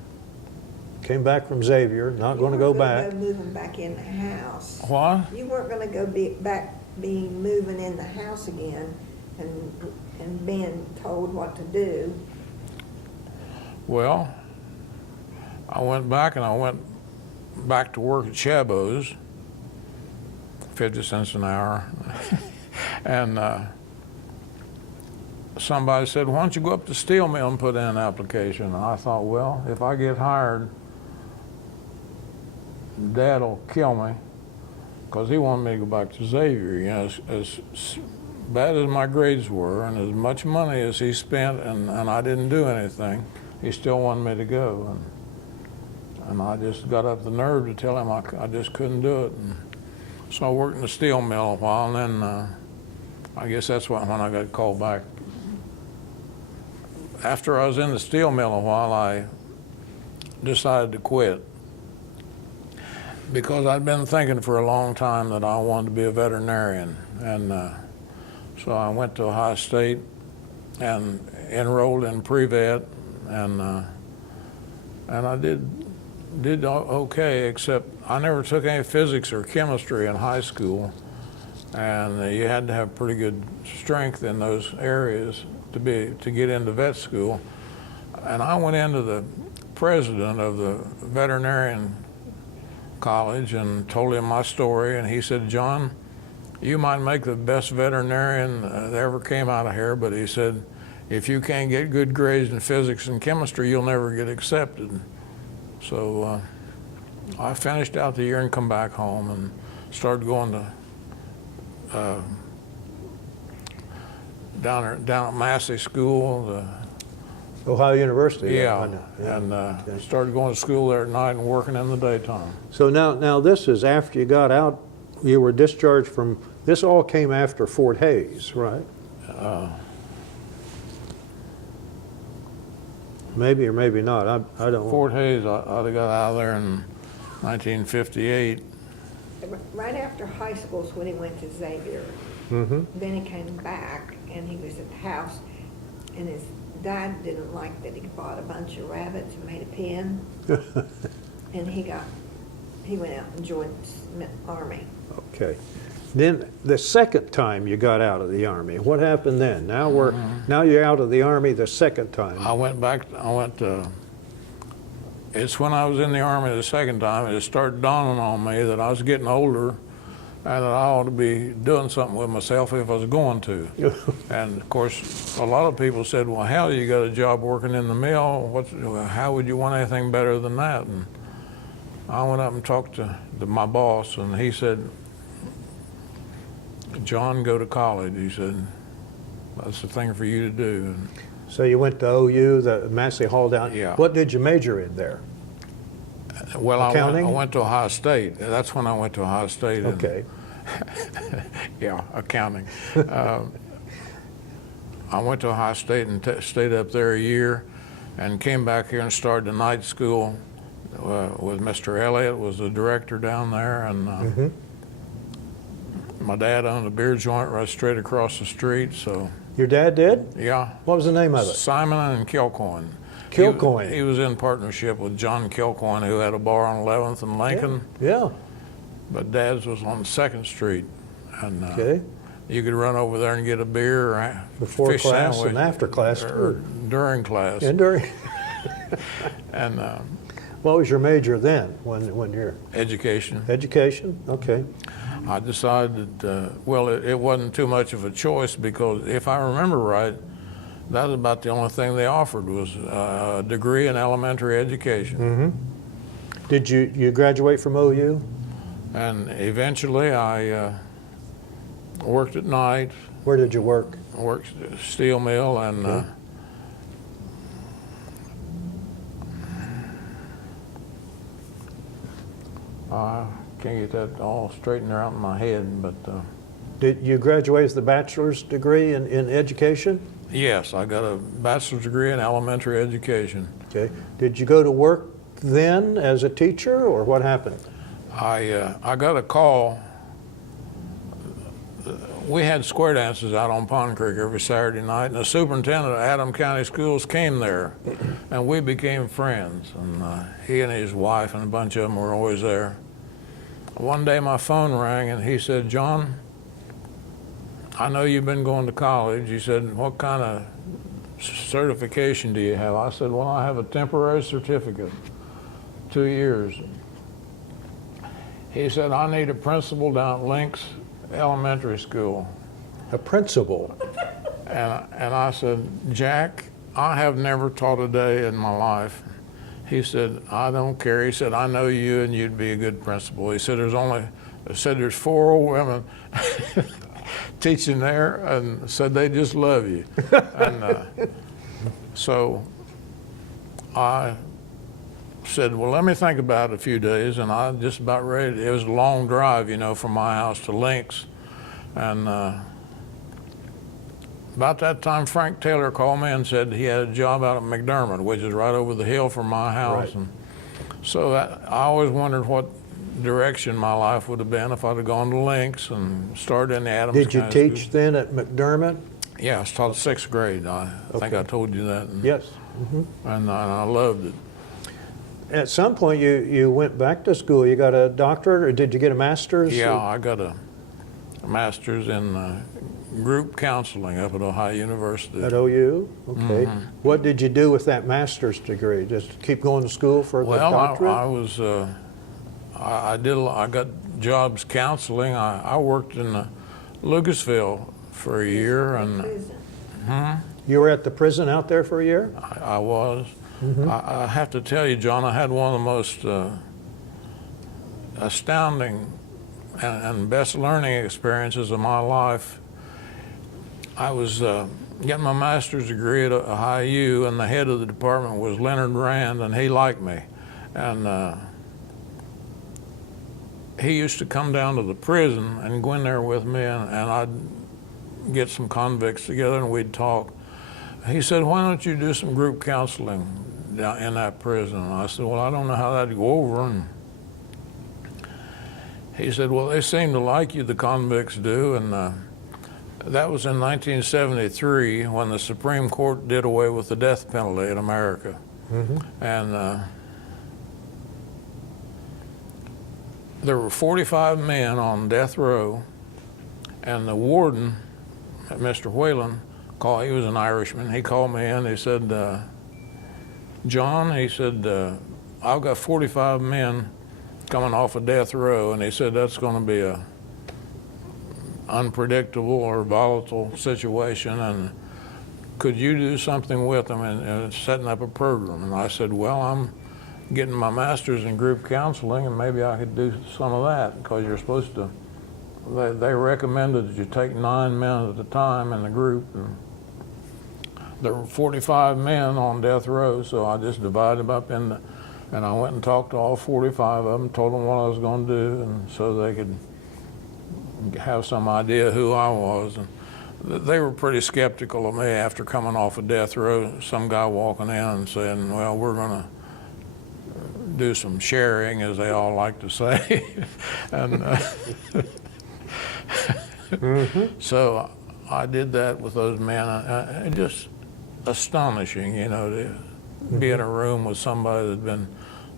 Came back from Xavier, not going to go back. You weren't going to go moving back in the house. What? You weren't going to go back being moving in the house again and being told what to do. Well, I went back and I went back to work at Chabot's, 50 cents an hour. And somebody said, why don't you go up to the steel mill and put in an application? And I thought, well, if I get hired, Dad will kill me because he wanted me to go back to Xavier. As bad as my grades were and as much money as he spent, and I didn't do anything, he still wanted me to go. And I just got up the nerve to tell him I just couldn't do it. And so I worked in the steel mill a while, and then I guess that's when I got called back. After I was in the steel mill a while, I decided to quit because I'd been thinking for a long time that I wanted to be a veterinarian. And so I went to Ohio State and enrolled in pre-vet, and I did okay, except I never took any physics or chemistry in high school, and you had to have pretty good strength in those areas to get into vet school. And I went into the president of the veterinarian college and told him my story, and he said, John, you might make the best veterinarian that ever came out of here, but he said, if you can't get good grades in physics and chemistry, you'll never get accepted. So I finished out the year and come back home and started going to down at Massey School. Ohio University. Yeah, I know. Yeah. and Okay. started going to school there at night and working in the daytime. So now this is after you got out, you were discharged from, this all came after Fort Hays, right? Maybe or maybe not, I don't know. Fort Hays, I got out of there in 1958. Right after high school is when he went to Xavier. Mm-hmm. Then he came back and he was at the house, and his dad didn't like that he bought a bunch of rabbits and made a pen. And he went out and joined the Army. Okay. Then the second time you got out of the Army, what happened then? Now now you're out of the Army the second time. I went back, it's when I was in the Army the second time, it started dawning on me that I was getting older and that I ought to be doing something with myself if I was going to. And of course, a lot of people said, well, hell, you got a job working in the mill. How would you want anything better than that? And I went up and talked to my boss, and he said, John, go to college. He said, that's the thing for you to do. And So you went to OU, the Massey Hall down. Yeah. What did you major in there? well, I Accounting? went to Ohio State. That's when I went to Ohio State. and- Okay. Yeah, accounting. I went to Ohio State and stayed up there a year and came back here and started a night school with Mr. Elliott, was the director down there. And my dad owned a beer joint right straight across the street. So, Your dad did? yeah. What was the name of it? Simon and Kilcoyne. Kilcoyne. He was in partnership with John Kilcoyne, who had a bar on 11th and Lincoln. Yeah. But Dad's was on 2nd Street. And Okay. you could run over there and get a beer or Before fish class sandwich and after class, or too. during class. And during, And what was your major then? When you're education. education? Okay. I decided, well, it wasn't too much of a choice because if I remember right, that was about the only thing they offered was a degree in elementary education. Did you graduate from OU? And eventually I worked at night, Where did you work? worked at a steel mill, and Okay. I can't get that all straightened out in my head, but Did you graduate with the bachelor's degree in education? yes, I got a bachelor's degree in elementary education. Okay. Did you go to work then as a teacher, or what happened? I got a call. We had square dances out on Pond Creek every Saturday night, and the superintendent of Adams County Schools came there, and we became friends. And he and his wife and a bunch of them were always there. One day my phone rang, and he said, John, I know you've been going to college. He said, what kind of certification do you have? I said, well, I have a temporary certificate, 2 years. He said, I need a principal down at Links Elementary School. A principal. And I said, Jack, I have never taught a day in my life. He said, I don't care. He said, I know you and you'd be a good principal. He said, there's 4 old women teaching there, and said they just love you. And so I said, well, let me think about it a few days, and I just about ready. It was a long drive, you know, from my house to Links. And about that time, Frank Taylor called me and said he had a job out at McDermott, which is right over the hill from my house. Right. And so I always wondered what direction my life would have been if I'd have gone to Links and started in the Adams Did you County teach School. then at McDermott? Yeah, I taught 6th grade. I think I told you that. And, Yes. and I loved it. At some point, you went back to school. You got a doctorate, or did you get a master's? Yeah, I got a master's in group counseling up at Ohio University. At OU? Okay. What did you do with that master's degree? Just keep going to school for the Well, doctorate? I was, I got jobs counseling. I worked in Lucasville for a year, and Prison. You were at the prison out there for a year? I was. I have to tell you, John, I had one of the most astounding and best learning experiences of my life. I was getting my master's degree at Ohio U, and the head of the department was Leonard Rand, and he liked me. And he used to come down to the prison and go in there with me, and I'd get some convicts together and we'd talk. He said, "Why don't you do some group counseling down in that prison?" And I said, "Well, I don't know how that'd go over." And he said, "Well, they seem to like you, the convicts do." And that was in 1973 when the Supreme Court did away with the death penalty in America. Mm-hmm. And there were 45 men on death row, and the warden, Mr. Whalen, he was an Irishman. He called me in. He said, "John," he said, "I've got 45 men coming off of death row," and he said, "That's going to be a unpredictable or volatile situation, and could you do something with them and setting up a program?" And I said, "Well, I'm getting my master's in group counseling, and maybe I could do some of that, because you're supposed to, they recommended that you take 9 men at a time in the group." And there were 45 men on death row, so I just divided them up and I went and talked to all 45 of them, told them what I was going to do, and so they could have some idea who I was. And they were pretty skeptical of me after coming off of death row. Some guy walking in and saying, "Well, we're going to do some sharing," as they all like to say. And Mm-hmm. so I did that with those men. And just astonishing, you know, to be in a room with somebody that's been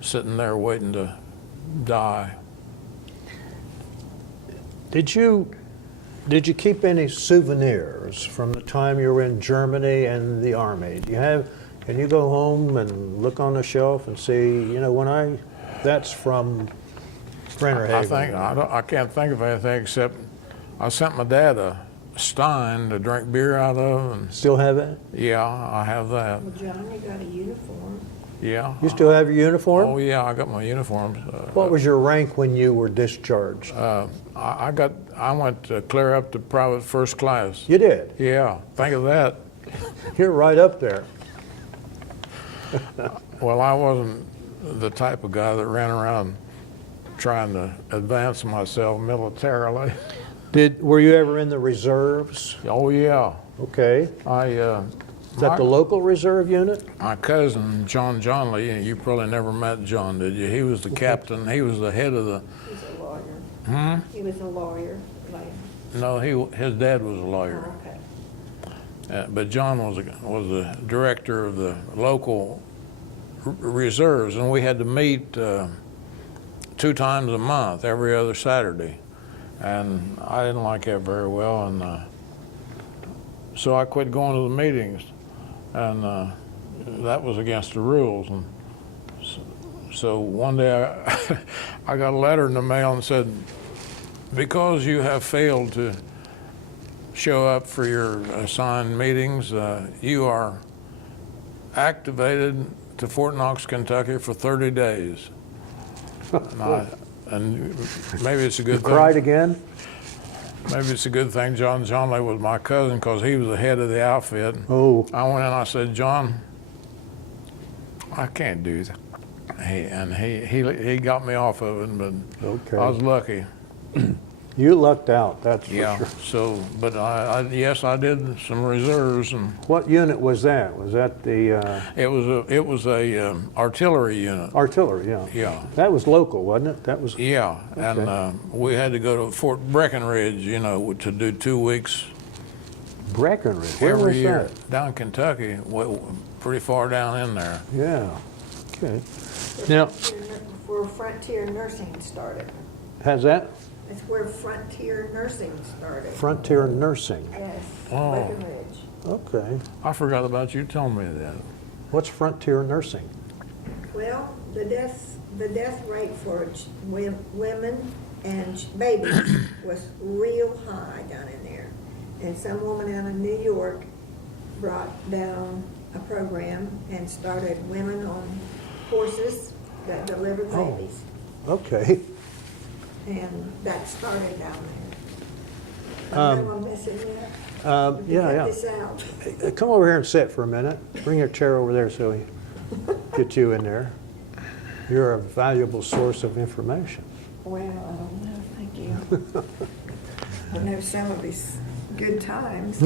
sitting there waiting to die. Did you keep any souvenirs from the time you were in Germany and the Army? Can you go home and look on the shelf and see, you know, that's from Brennerhaven? I can't think of anything except I sent my dad a stein to drink beer out of. And Still have it? yeah, I have that. Well, John, you got a uniform. Yeah. You still have your uniform? Oh yeah, I got my uniforms. What was your rank when you were discharged? I went clear up to private first class. You did? Yeah, think of that. You're right up there. Well, I wasn't the type of guy that ran around trying to advance myself militarily. Were you ever in the reserves? Oh yeah. Okay. Is that the local reserve unit? My cousin, John Johnley, you probably never met John, did you? He was the captain. He was the head of the... He's a lawyer. He was a lawyer. No, his dad was a lawyer. Oh, okay. But John was the director of the local reserves, and we had to meet 2 times a month, every other Saturday. And I didn't like that very well, and so I quit going to the meetings, and that was against the rules. And so one day I got a letter in the mail and said, "Because you have failed to show up for your assigned meetings, you are activated to Fort Knox, Kentucky for 30 days. And maybe it's a good thing. Cried again? Maybe it's a good thing John Johnley was my cousin, because he was the head of the outfit. Oh. I went in and I said, "John, I can't do that." He got me off of it, but Okay. I was lucky. You lucked out, that's for Yeah. sure. So, but yes, I did some reserves, and What unit was that? Was that the it was a artillery unit. artillery? Yeah. Yeah. That was local, wasn't it? That was. Yeah, and we had to go to Fort Breckenridge, you know, to do 2 weeks Breckenridge. Where every was year that? down in Kentucky, pretty far down in there. Yeah. Okay. Now, Where Frontier Nursing started. has that That's where Frontier Nursing started. Frontier Nursing? Yes, Oh. Breckenridge. Okay. I forgot about you telling me that. What's Frontier Nursing? Well, the death rate for women and babies was real high down in there. And some woman out of New York brought down a program and started women on horses that delivered Oh. babies. Okay. And that started down I know I'm messing up. Yeah, yeah. Cut this out. Come over here and sit for a minute. Bring your chair over there so we get you in there. You're a valuable source of information. Well, I don't know, thank you. I know some of these good times.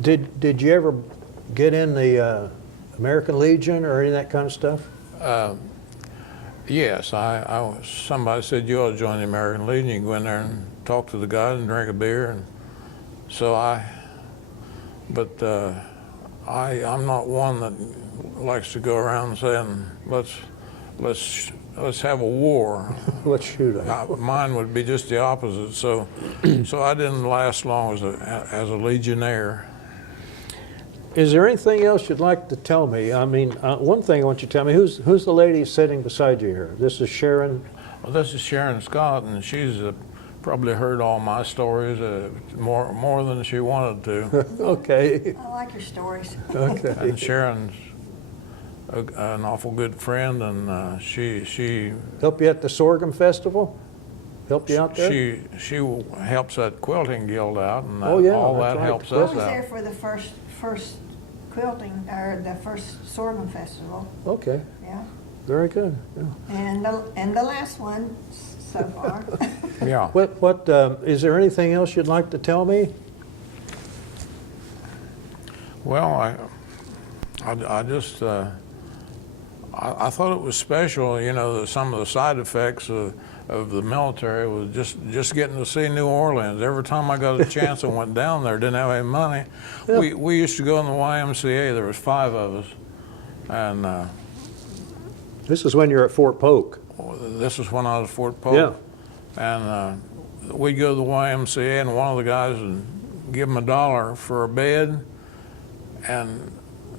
Did you ever get in the American Legion or any of that kind of stuff? Yes, somebody said you ought to join the American Legion. You can go in there and talk to the guys and drink a beer. And so I'm not one that likes to go around saying, let's have a war. Let's shoot at. Mine would be just the opposite. So I didn't last long as a legionnaire. Is there anything else you'd like to tell me? I mean, one thing I want you to tell me, who's the lady sitting beside you here? This is Sharon? Well, this is Sharon Scott, and she's probably heard all my stories more than she wanted to. Okay. I like your stories. Okay. And Sharon's an awful good friend, and she Help you at the sorghum festival? Help you out there? she helps that quilting guild out, and Oh, yeah, all that's that right. helps I us was there out. for the first quilting, or the first sorghum festival, Okay, yeah. very good. Yeah. And the last one so far. Yeah. What is there anything else you'd like to tell me? Well, I just I thought it was special, you know, that some of the side effects of the military was just getting to see New Orleans. Every time I got a chance, I went down there. Didn't have any money. Yeah. We used to go in the YMCA. There was 5 of us, and This is when you're at Fort Polk. this was when I was at Fort Polk. Yeah. And we'd go to the YMCA, and one of the guys would give him $1 for a bed, and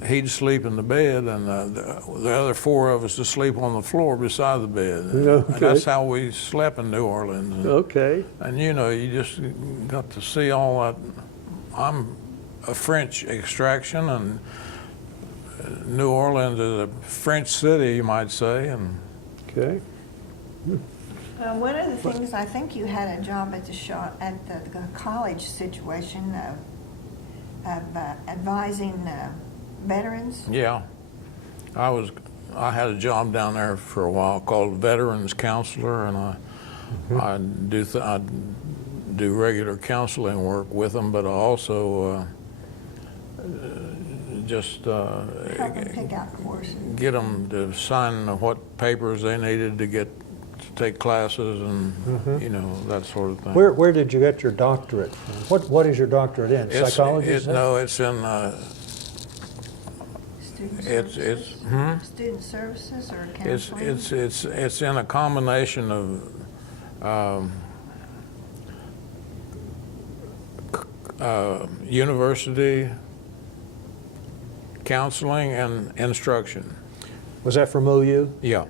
he'd sleep in the bed, and the other 4 of us to sleep on the floor beside the bed. And Okay. that's how we slept in New Orleans. Okay. And you know, you just got to see all that. I'm a French extraction, and New Orleans is a French city, you might say. And Okay. One of the things, I think you had a job at the college situation of advising veterans. yeah, I had a job down there for a while called Veterans Counselor, and I do regular counseling work with them, but I also just Help them pick out courses. get them to sign what papers they needed to take classes, and you know, that sort of thing. Where did you get your doctorate from? What is your doctorate in? Psychology? is that? No, it's in Student services? Student services or counseling? it's in a combination of university counseling and instruction. Was that from OU? Yeah,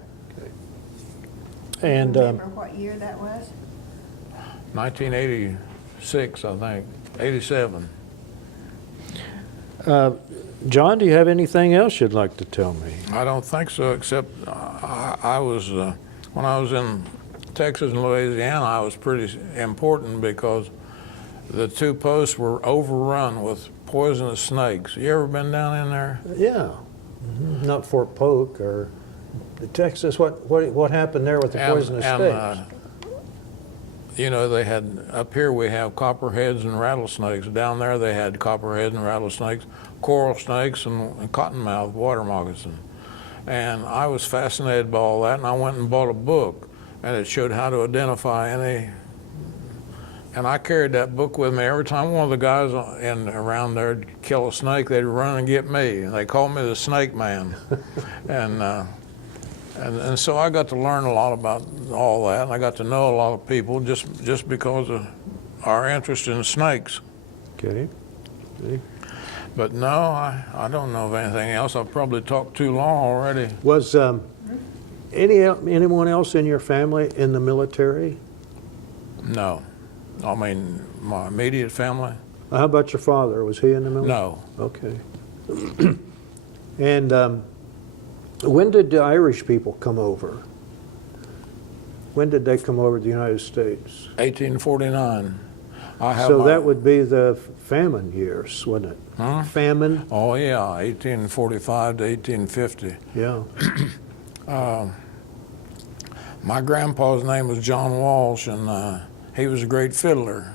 And Remember what year that was? 1986, I think, 87. John, do you have anything else you'd like to tell me? I don't think so, except I was, when I was in Texas and Louisiana, I was pretty important because the 2 posts were overrun with poisonous snakes. You ever been down in there? Yeah. Not Fort Polk or Texas. What happened there with the poisonous snakes? You know, they had, up here we have copperheads and rattlesnakes. Down there they had copperheads and rattlesnakes, coral snakes, and cottonmouth water moccasin. And I was fascinated by all that, and I went and bought a book, and it showed how to identify any. And I carried that book with me every time one of the guys around there would kill a snake. They'd run and get me, and they called me the Snake Man. And so I got to learn a lot about all that, and I got to know a lot of people just because of our interest in snakes. Okay. But no, I don't know of anything else. I've probably talked too long already. Was anyone else in your family in the military? No. I mean, my immediate family? How about your father? Was he in the military? No. Okay. And when did the Irish people come over? When did they come over to the United States? 1849. I have So my- that would be the famine years, wouldn't it? Huh? Famine? Oh yeah, 1845 to 1850. Yeah. My grandpa's name was John Walsh, and he was a great fiddler.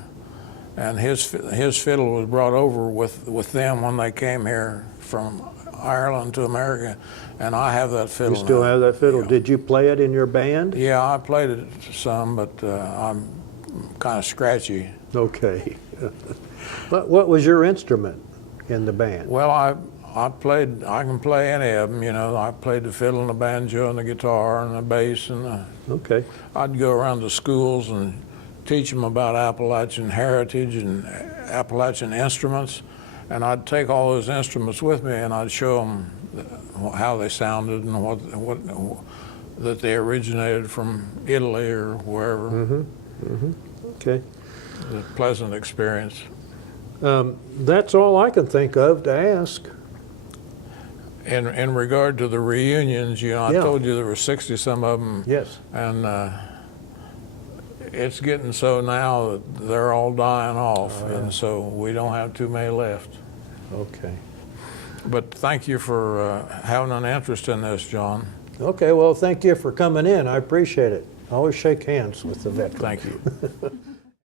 And his fiddle was brought over with them when they came here from Ireland to America, and I have that fiddle. You still now. have that fiddle? Yeah. Did you play it in your band? Yeah, I played it some, but I'm kind of scratchy. Okay. But what was your instrument in the band? Well, I can play any of them, you know. I played the fiddle and the banjo and the guitar and the bass, and Okay. I'd go around to schools and teach them about Appalachian heritage and Appalachian instruments, and I'd take all those instruments with me and I'd show them how they sounded and what that they originated from Italy or wherever. Okay. It was a pleasant experience. That's all I can think of to ask. In regard to the reunions, you know, I Yeah. told you there were 60 some of them. Yes. And it's getting so now that they're all dying off, and so we don't have too many left. Okay. But thank you for having an interest in this, John. Okay, well, thank you for coming in. I appreciate it. Always shake hands with the veterans. Thank you.